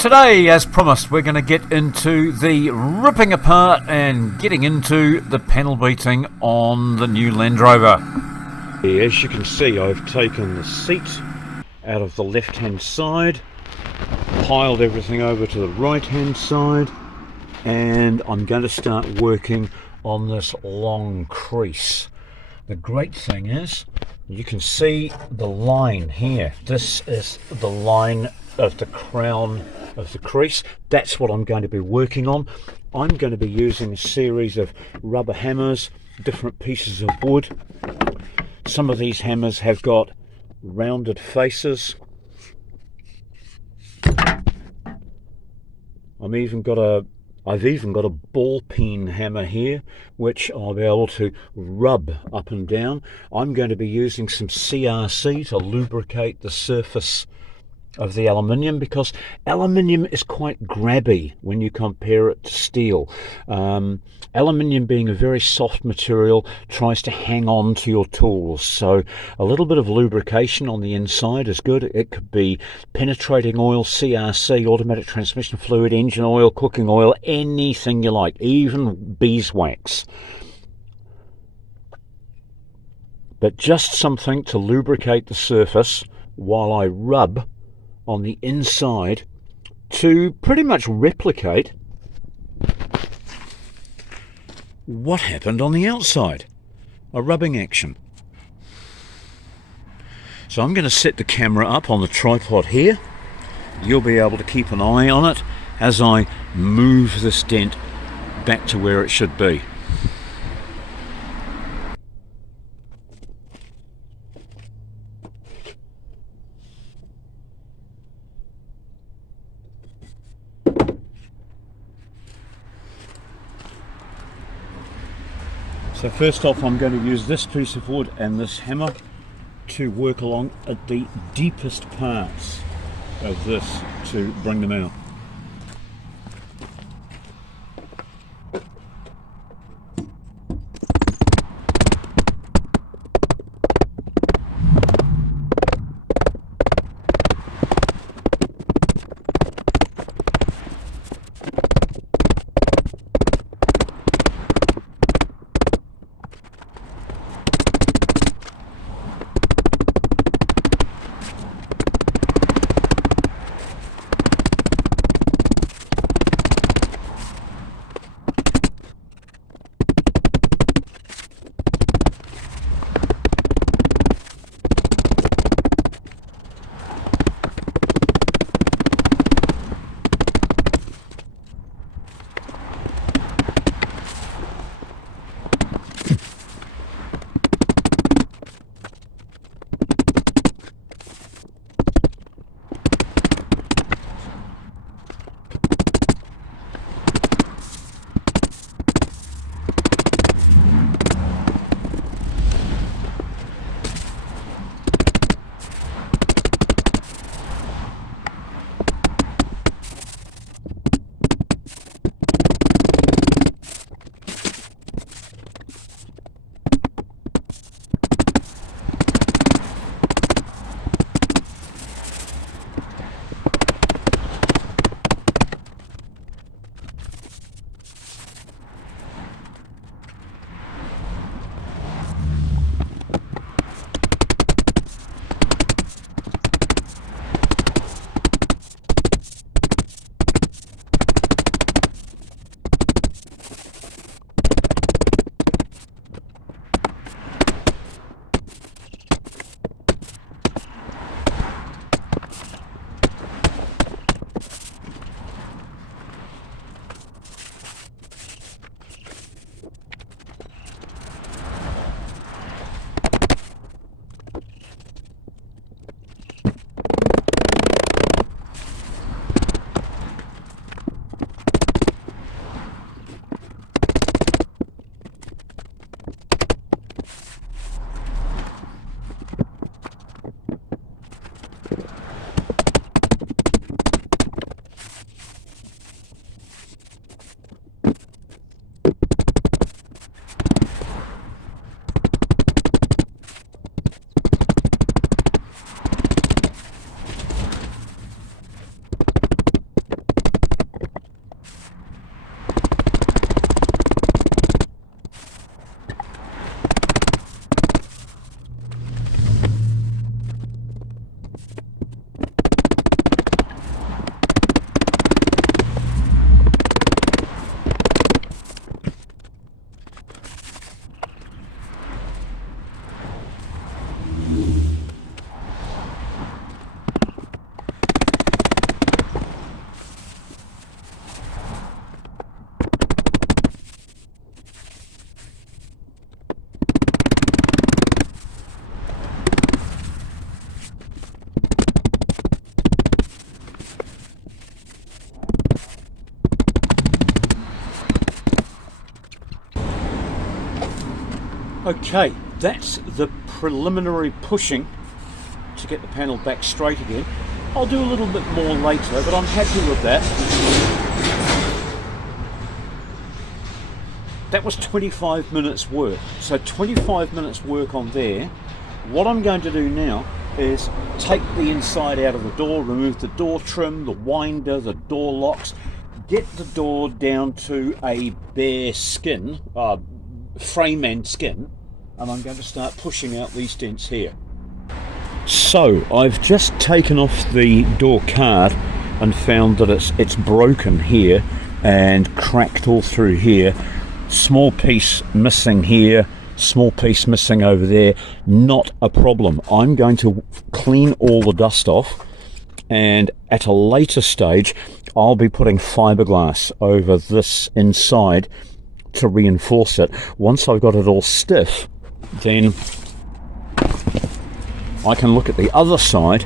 Today, as promised, we're going to get into the ripping apart and getting into the panel beating on the new Land Rover. As you can see, I've taken the seat out of the left hand side, piled everything over to the right hand side, and I'm going to start working on this long crease. The great thing is you can see the line here. This is the line of the crown of the crease. That's what I'm going to be working on. I'm going to be using a series of rubber hammers, different pieces of wood. Some of these hammers have got rounded faces. I've even got a ball peen hammer here, which I'll be able to rub up and down. I'm going to be using some CRC to lubricate the surface of the aluminium, because aluminium is quite grabby when you compare it to steel. Aluminium, being a very soft material, tries to hang on to your tools, so a little bit of lubrication on the inside is good. It could be penetrating oil, CRC, automatic transmission fluid, engine oil, cooking oil, anything you like, even beeswax. But just something to lubricate the surface while I rub on the inside to pretty much replicate what happened on the outside, a rubbing action. So I'm going to set the camera up on the tripod here. You'll be able to keep an eye on it as I move this dent back to where it should be. So first off, I'm going to use this piece of wood and this hammer to work along at the deepest parts of this to bring them out. Okay, that's the preliminary pushing to get the panel back straight again. I'll do a little bit more later, but I'm happy with that. That was 25 minutes work. So 25 minutes work on there. What I'm going to do now is take the inside out of the door, remove the door trim, the winder, the door locks, get the door down to a bare skin, frame and skin, and I'm going to start pushing out these dents here. So I've just taken off the door card and found that it's broken here and cracked all through here. Small piece missing here, small piece missing over there. Not a problem. I'm going to clean all the dust off, and at a later stage I'll be putting fiberglass over this inside to reinforce it. Once I've got it all stiff, then I can look at the other side,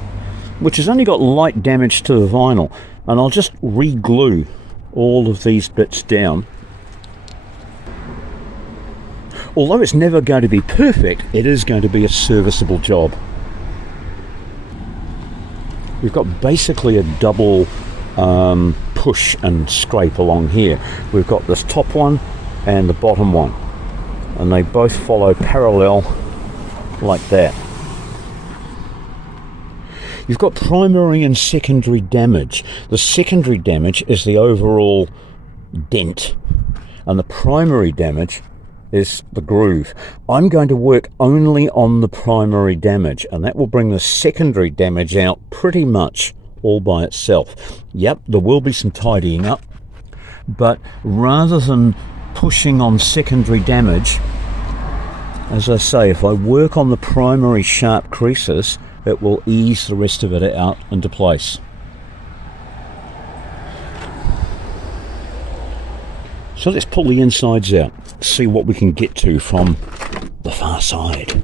which has only got light damage to the vinyl, and I'll just re-glue all of these bits down. Although it's never going to be perfect, it is going to be a serviceable job. We've got basically a double push and scrape along here. We've got this top one and the bottom one, and they both follow parallel like that. You've got primary and secondary damage. The secondary damage is the overall dent, and the primary damage is the groove. I'm going to work only on the primary damage, and that will bring the secondary damage out pretty much all by itself. Yep, there will be some tidying up, but rather than pushing on secondary damage, as I say, if I work on the primary sharp creases, it will ease the rest of it out into place. So let's pull the insides out, see what we can get to from the far side.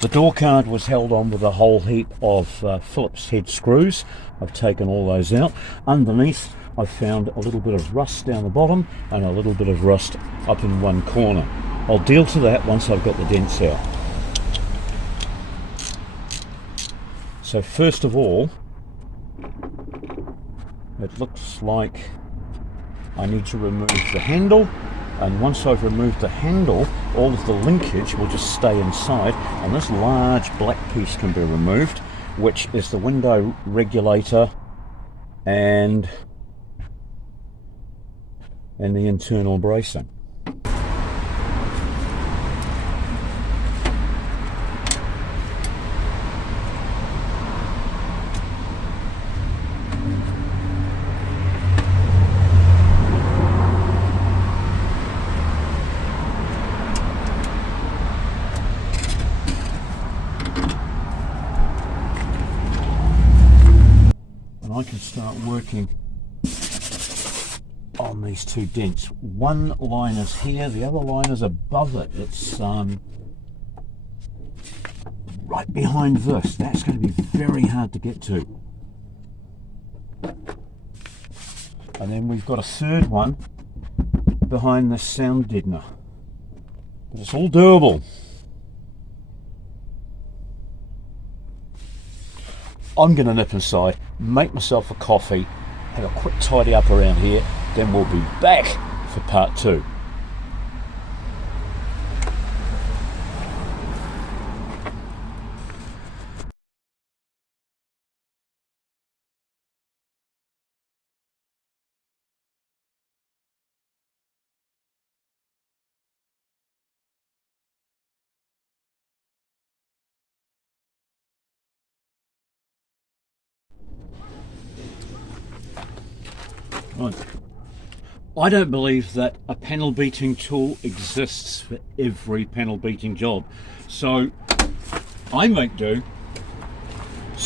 The door card was held on with a whole heap of Phillips head screws. I've taken all those out. Underneath, I've found a little bit of rust down the bottom and a little bit of rust up in one corner. I'll deal to that once I've got the dents out. So first of all, it looks like I need to remove the handle, and once I've removed the handle, all of the linkage will just stay inside, and this large black piece can be removed, which is the window regulator and the internal bracing. I can start working on these two dents. One line is here, the other line is above it. It's right behind this. That's going to be very hard to get to. And then we've got a third one behind the sound deadener. But it's all doable. I'm going to nip inside, make myself a coffee, have a quick tidy up around here, then we'll be back for part 2. Right. I don't believe that a panel beating tool exists for every panel beating job, so I make do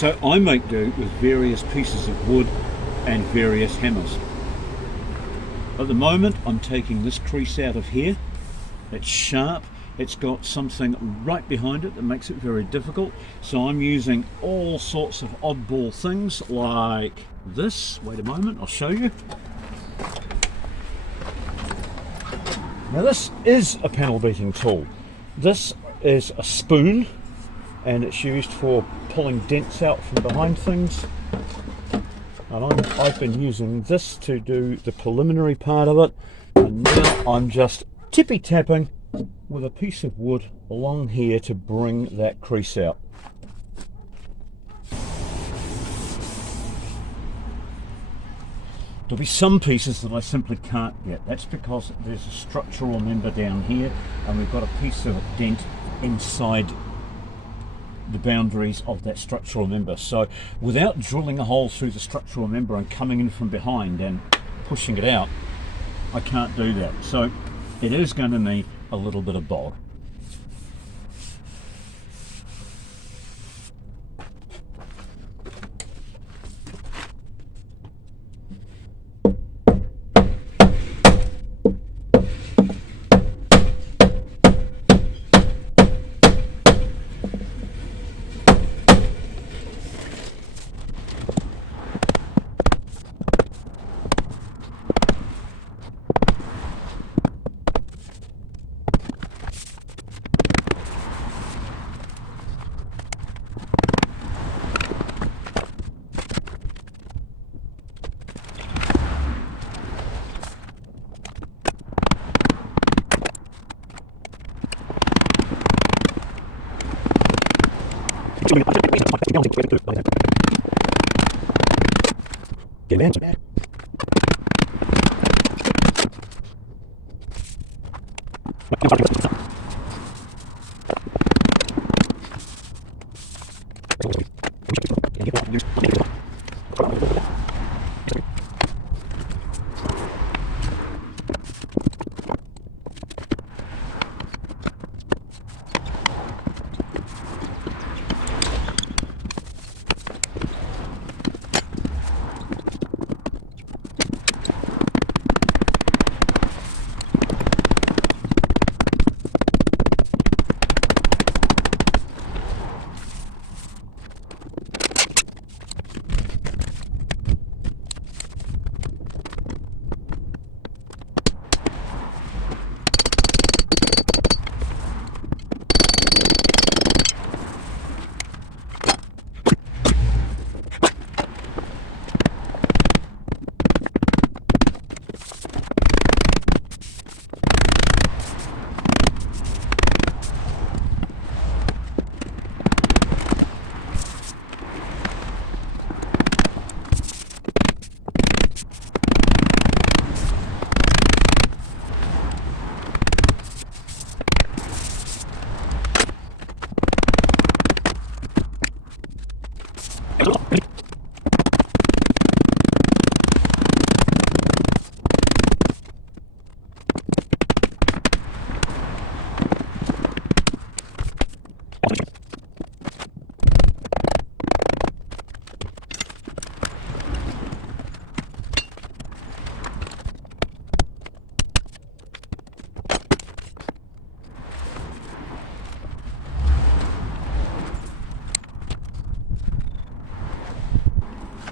with various pieces of wood and various hammers. At the moment I'm taking this crease out of here. It's sharp, it's got something right behind it that makes it very difficult, so I'm using all sorts of oddball things like this. Wait a moment, I'll show you. Now this is a panel beating tool. This is a spoon, and it's used for pulling dents out from behind things. And I've been using this to do the preliminary part of it, and now I'm just tippy tapping with a piece of wood along here to bring that crease out. There'll be some pieces that I simply can't get. That's because there's a structural member down here, and we've got a piece of dent inside the boundaries of that structural member. So without drilling a hole through the structural member and coming in from behind and pushing it out, I can't do that. So it is going to need a little bit of bog.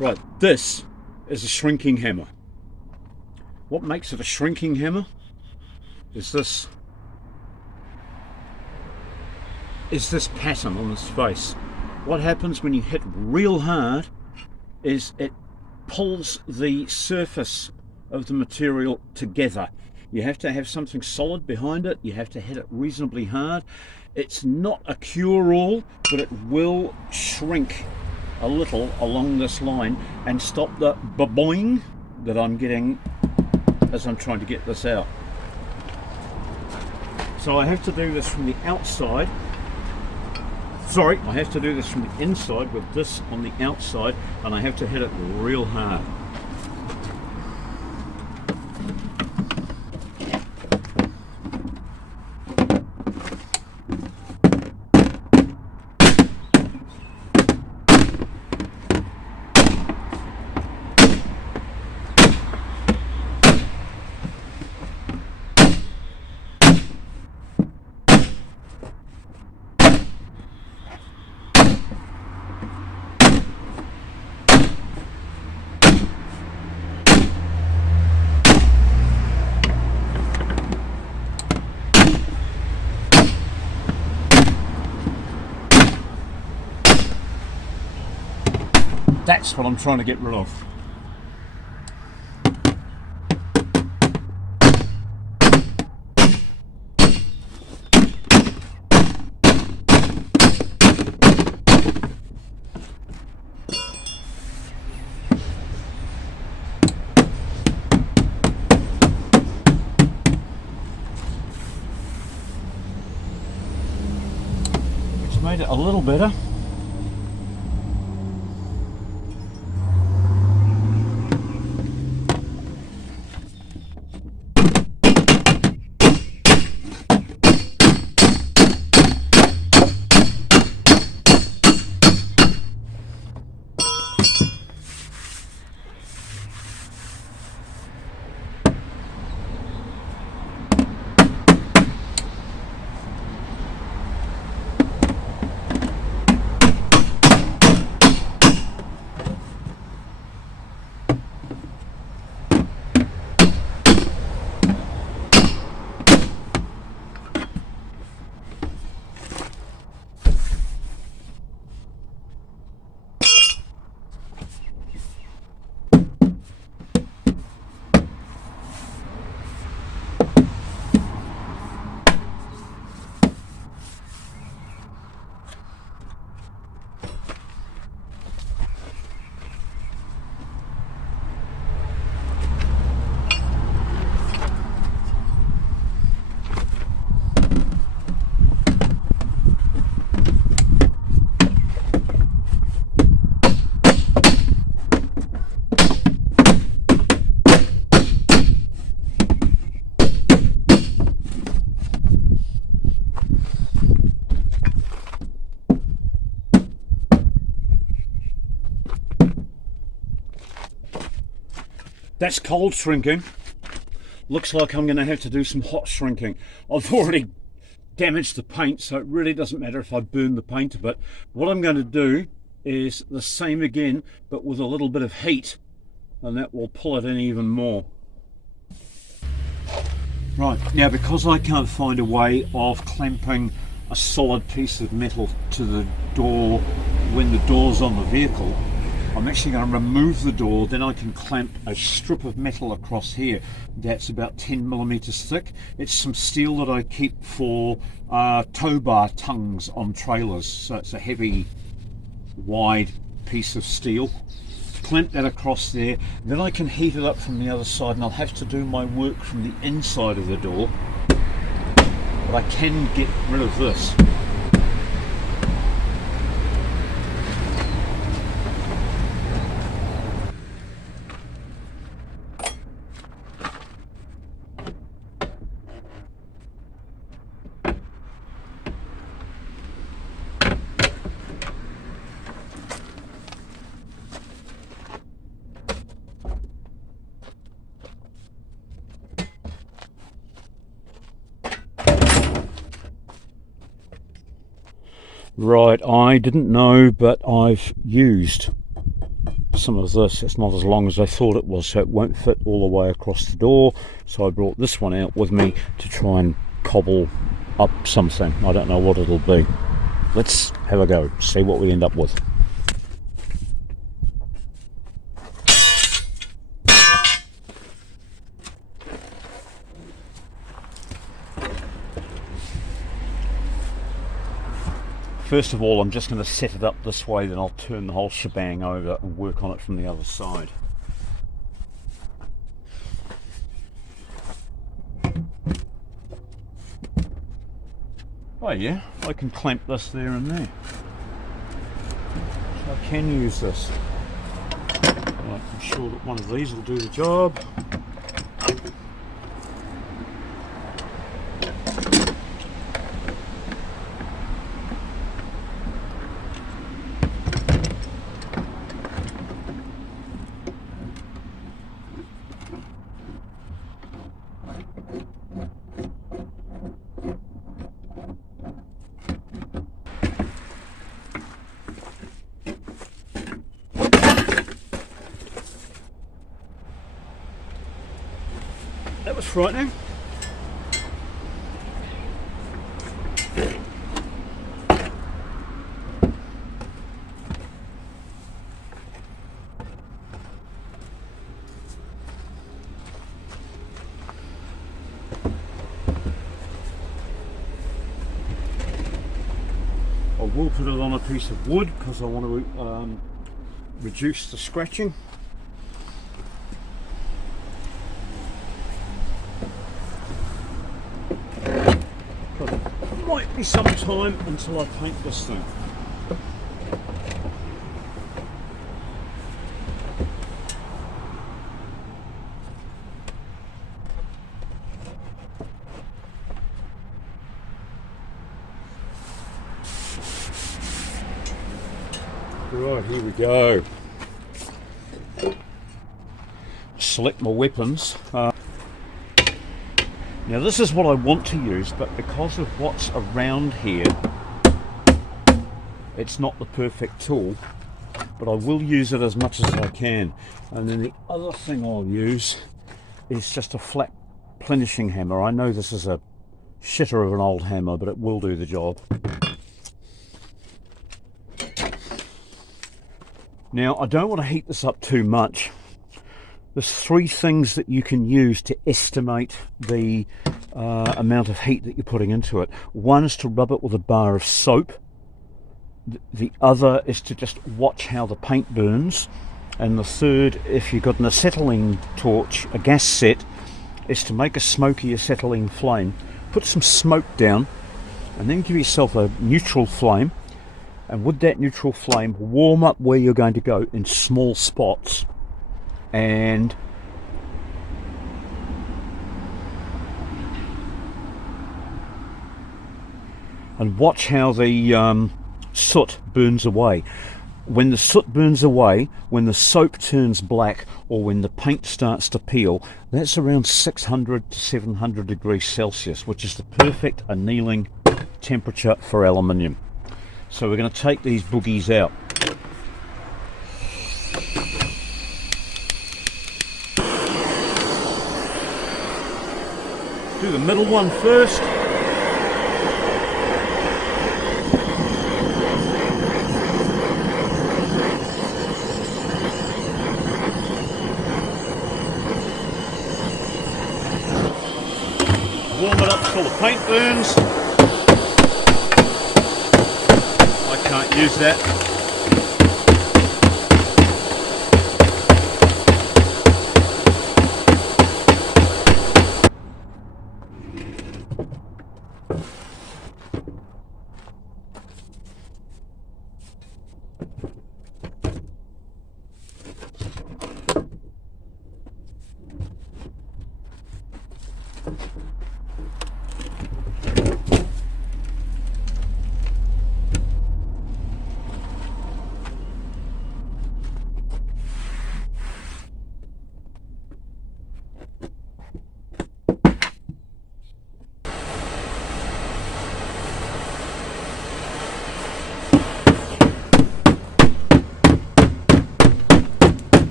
Right, this is a shrinking hammer. What makes it a shrinking hammer is this pattern on this face. What happens when you hit real hard is it pulls the surface of the material together. You have to have something solid behind it. You have to hit it reasonably hard. It's not a cure-all, but it will shrink a little along this line and stop the boing that I'm getting as I'm trying to get this out. So I have to do this from the outside. Sorry, I have to do this from the inside with this on the outside, and I have to hit it real hard. That's what I'm trying to get rid of. Which made it a little better. That's cold shrinking. Looks like I'm going to have to do some hot shrinking. I've already damaged the paint, so it really doesn't matter if I burn the paint a bit. What I'm going to do is the same again, but with a little bit of heat, and that will pull it in even more. Right, now because I can't find a way of clamping a solid piece of metal to the door when the door's on the vehicle, I'm actually going to remove the door, then I can clamp a strip of metal across here that's about 10 millimeters thick. It's some steel that I keep for tow bar tongues on trailers, so it's a heavy, wide piece of steel. Clamp that across there, then I can heat it up from the other side, and I'll have to do my work from the inside of the door, but I can get rid of this. Right, I didn't know, but I've used some of this. It's not as long as I thought it was, so it won't fit all the way across the door. So I brought this one out with me to try and cobble up something. I don't know what it'll be. Let's have a go, see what we end up with. First of all, I'm just going to set it up this way, then I'll turn the whole shebang over and work on it from the other side. Oh yeah, I can clamp this there and there. So I can use this. Right, I'm sure that one of these will do the job. That was frightening. will put it on a piece of wood because I want to reduce the scratching. But it might be some time until I paint this thing. Right, here we go. Select my weapons. Now this is what I want to use, but because of what's around here, it's not the perfect tool, but I will use it as much as I can. And then the other thing I'll use is just a flat plenishing hammer. I know this is a shitter of an old hammer, but it will do the job. Now, I don't want to heat this up too much. There's three things that you can use to estimate the amount of heat that you're putting into it. One is to rub it with a bar of soap. The other is to just watch how the paint burns. And the third, if you've got an acetylene torch, a gas set, is to make a smoky acetylene flame. Put some smoke down and then give yourself a neutral flame. And with that neutral flame, warm up where you're going to go in small spots, and watch how the soot burns away. When the soot burns away, when the soap turns black, or when the paint starts to peel, that's around 600 to 700 degrees Celsius, which is the perfect annealing temperature for aluminium. So we're going to take these boogies out. Do the middle one first. Warm it up till the paint burns. Can't use that.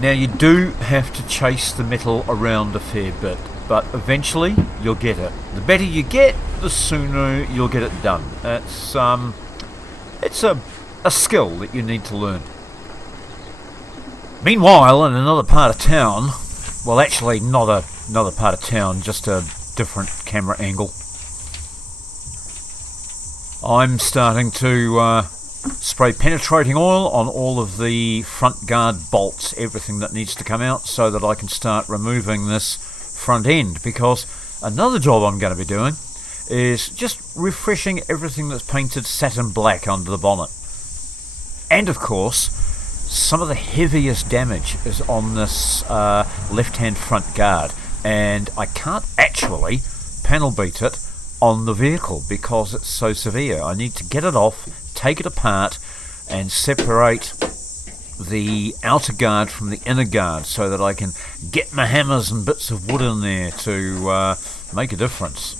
Now you do have to chase the metal around a fair bit, but eventually you'll get it. The better you get, the sooner you'll get it done. It's a skill that you need to learn. Meanwhile, in another part of town, well, actually not another part of town, just a different camera angle, I'm starting to spray penetrating oil on all of the front guard bolts, everything that needs to come out, so that I can start removing this front end, because another job I'm going to be doing is just refreshing everything that's painted satin black under the bonnet. And of course, some of the heaviest damage is on this left-hand front guard, and I can't actually panel beat it on the vehicle because it's so severe. I need to get it off, take it apart, and separate the outer guard from the inner guard so that I can get my hammers and bits of wood in there to make a difference.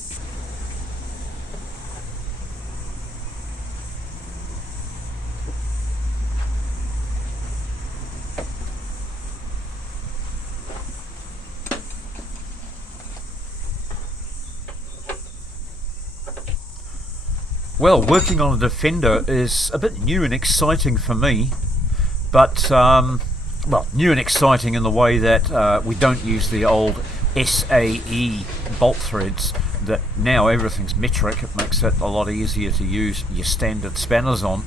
Well, working on a Defender is a bit new and exciting for me, but, well, new and exciting in the way that we don't use the old SAE bolt threads, that now everything's metric. It makes it a lot easier to use your standard spanners on.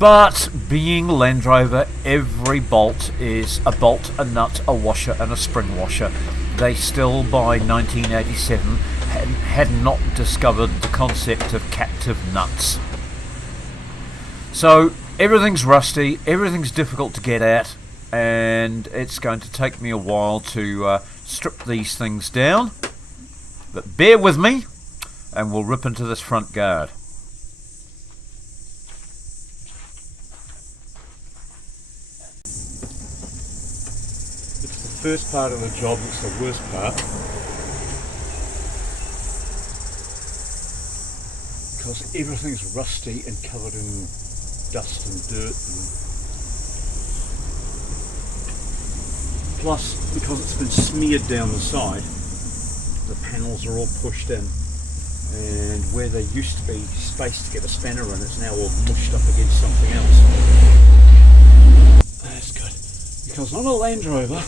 But being Land Rover, every bolt is a bolt, a nut, a washer and a spring washer. They still, by 1987, had not discovered the concept of captive nuts. So everything's rusty, everything's difficult to get at, and it's going to take me a while to strip these things down. But bear with me and we'll rip into this front guard. It's the first part of the job that's the worst part, because everything's rusty and covered in dust and dirt, and plus because it's been smeared down the side, the panels are all pushed in, and where there used to be space to get a spanner in, it's now all mushed up against something else. That's good, because on a Land Rover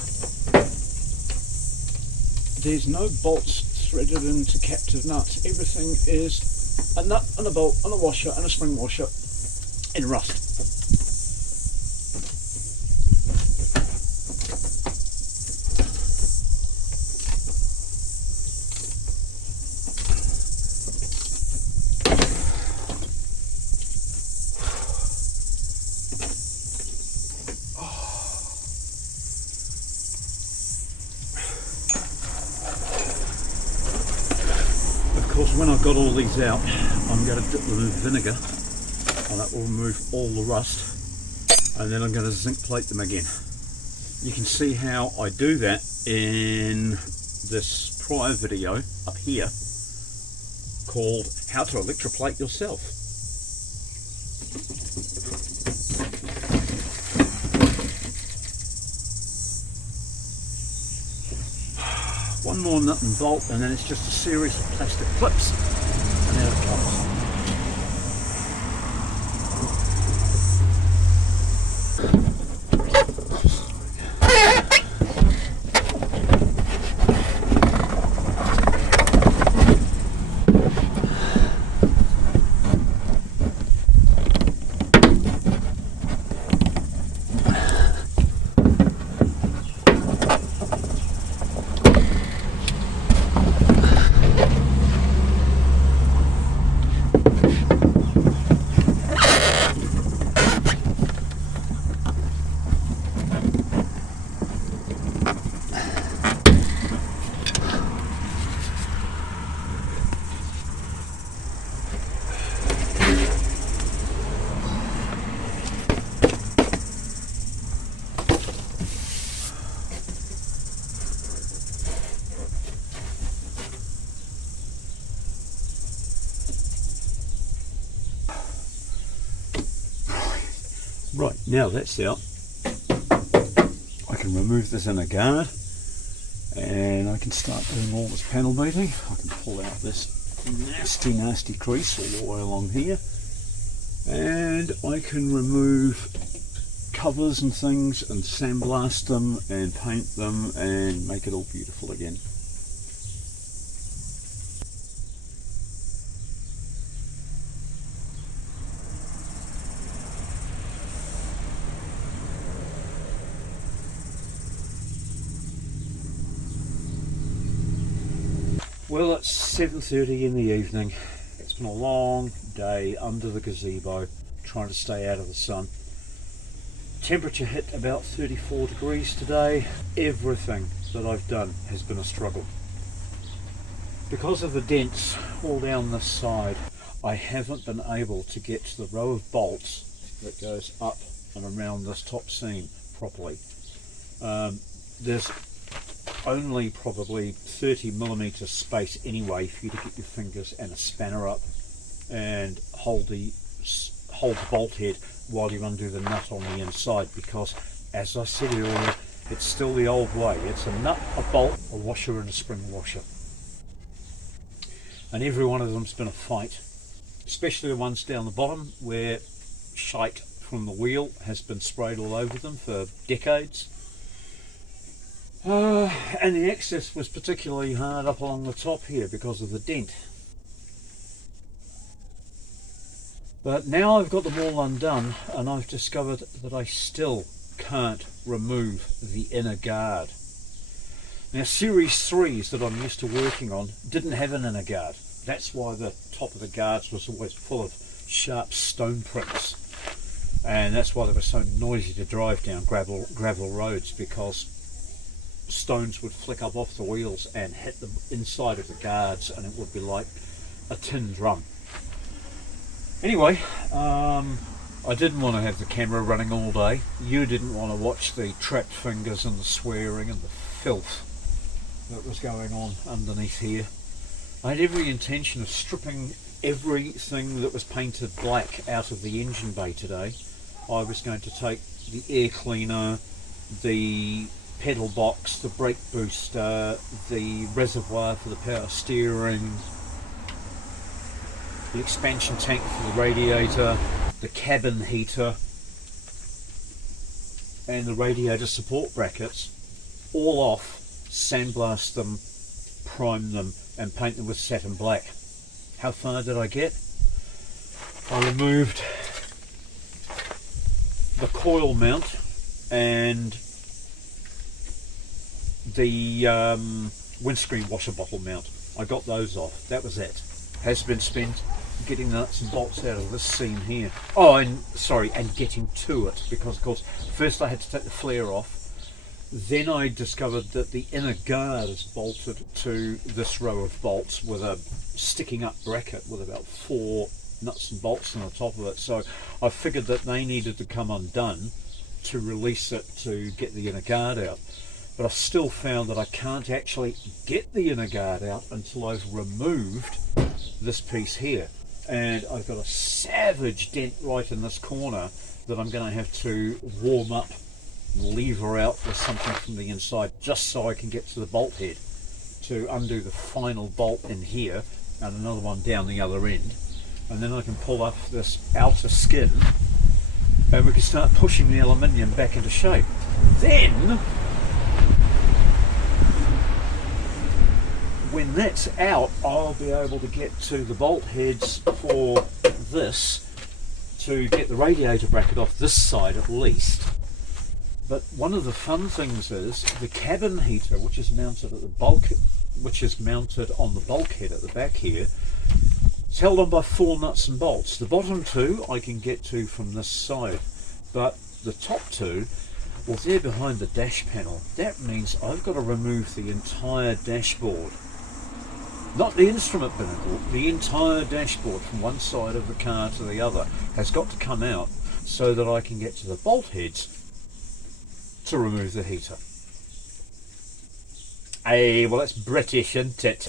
there's no bolts threaded into captive nuts. Everything is a nut and a bolt and a washer and a spring washer in rust. Of course, when I've got all these out, I'm going to dip them in vinegar, and that will remove all the rust, and then I'm going to zinc plate them again. You can see how I do that in this prior video up here called How to Electroplate Yourself. One more nut and bolt, and then it's just a series of plastic clips, and out it comes. Right, now that's out, I can remove this inner guard and I can start doing all this panel beating. I can pull out this nasty crease all the way along here, and I can remove covers and things and sandblast them and paint them and make it all beautiful again. Well, it's 7:30 in the evening. It's been a long day under the gazebo trying to stay out of the sun. Temperature hit about 34 degrees today. Everything that I've done has been a struggle. Because of the dents all down this side, I haven't been able to get to the row of bolts that goes up and around this top seam properly. There's only probably 30mm space anyway for you to get your fingers and a spanner up and hold the bolt head while you undo the nut on the inside, because as I said earlier, it's still the old way. It's a nut, a bolt, a washer and a spring washer, and every one of them's been a fight, especially the ones down the bottom where shite from the wheel has been sprayed all over them for decades. And the access was particularly hard up along the top here because of the dent. But now I've got them all undone, and I've discovered that I still can't remove the inner guard. Now, Series 3s that I'm used to working on didn't have an inner guard. That's why the top of the guards was always full of sharp stone prints. And that's why they were so noisy to drive down gravel roads, because stones would flick up off the wheels and hit the inside of the guards, and it would be like a tin drum. Anyway, I didn't want to have the camera running all day. You didn't want to watch the trapped fingers and the swearing and the filth that was going on underneath here. I had every intention of stripping everything that was painted black out of the engine bay today. I was going to take the air cleaner, the pedal box, the brake booster, the reservoir for the power steering, the expansion tank for the radiator, the cabin heater, and the radiator support brackets, all off, sandblast them, prime them, and paint them with satin black. How far did I get? I removed the coil mount and the windscreen washer bottle mount. I got those off. That was it. Has been spent getting the nuts and bolts out of this seam here. Oh, and sorry, and getting to it, because of course first I had to take the flare off, then I discovered that the inner guard is bolted to this row of bolts with a sticking up bracket with about 4 nuts and bolts on the top of it. So I figured that they needed to come undone to release it to get the inner guard out. But I've still found that I can't actually get the inner guard out until I've removed this piece here. And I've got a savage dent right in this corner that I'm going to have to warm up, lever out with something from the inside, just so I can get to the bolt head to undo the final bolt in here and another one down the other end. And then I can pull up this outer skin and we can start pushing the aluminium back into shape. Then when that's out, I'll be able to get to the bolt heads for this to get the radiator bracket off this side at least. But one of the fun things is the cabin heater, which is mounted at the mounted on the bulkhead at the back here. It's held on by 4 nuts and bolts. The bottom 2 I can get to from this side, but the top 2, well, they're behind the dash panel. That means I've got to remove the entire dashboard. Not the instrument binnacle, the entire dashboard from one side of the car to the other has got to come out so that I can get to the bolt heads to remove the heater. Hey, well, that's British, isn't it?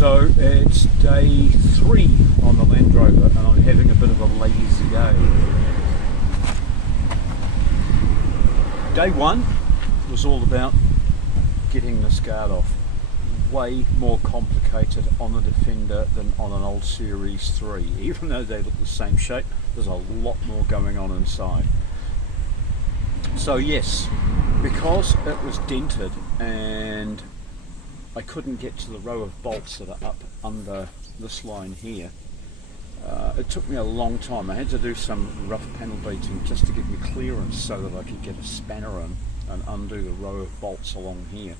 So it's day 3 on the Land Rover and I'm having a bit of a lazy day. Day 1 was all about getting this guard off. Way more complicated on the Defender than on an old Series 3. Even though they look the same shape, there's a lot more going on inside. So yes, because it was dented and I couldn't get to the row of bolts that are up under this line here, it took me a long time. I had to do some rough panel beating just to give me clearance so that I could get a spanner in and undo the row of bolts along here.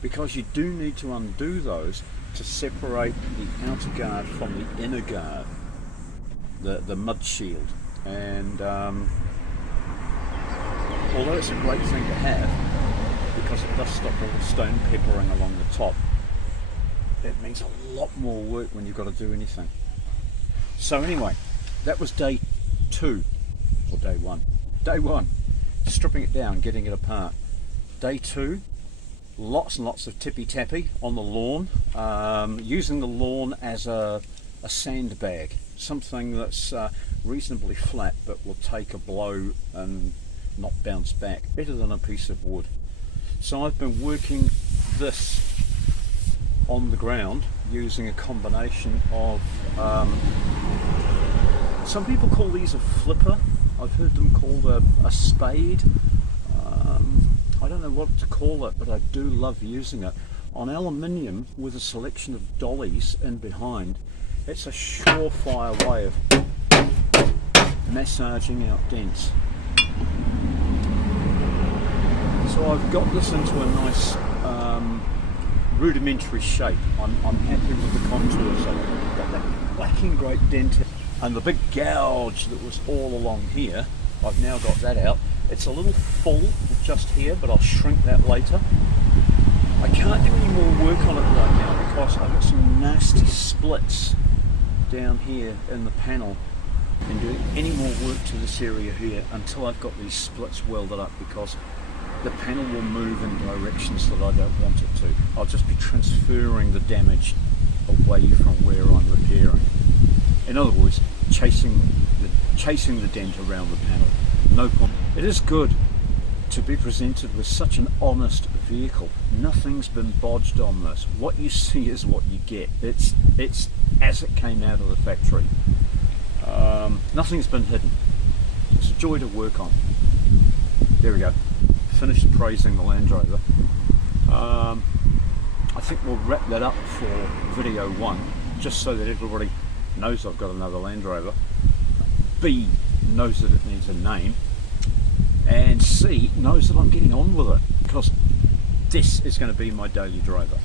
Because you do need to undo those to separate the outer guard from the inner guard, the mud shield. And although it's a great thing to have, because it does stop all the stone peppering along the top, it means a lot more work when you've got to do anything. So anyway, that was day 2, or day 1. Day 1, stripping it down, getting it apart. Day 2, lots and lots of tippy-tappy on the lawn, using the lawn as a sandbag, something that's reasonably flat but will take a blow and not bounce back, better than a piece of wood. So I've been working this on the ground using a combination of, some people call these a flipper, I've heard them called a spade. I don't know what to call it, but I do love using it. On aluminium with a selection of dollies in behind, it's a surefire way of massaging out dents. So I've got this into a nice rudimentary shape. I'm happy with the contours. I've got that whacking great dent and the big gouge that was all along here. I've now got that out. It's a little full just here, but I'll shrink that later. I can't do any more work on it right now because I've got some nasty splits down here in the panel, and doing any more work to this area here until I've got these splits welded up, because the panel will move in directions that I don't want it to. I'll just be transferring the damage away from where I'm repairing. In other words, chasing the dent around the panel. No problem. It is good to be presented with such an honest vehicle. Nothing's been bodged on this. What you see is what you get. It's as it came out of the factory. Nothing's been hidden. It's a joy to work on. There we go. Finished praising the Land Rover. I think we'll wrap that up for video 1, just so that everybody knows I've got another Land Rover. B, knows that it needs a name, and C, knows that I'm getting on with it, because this is going to be my daily driver.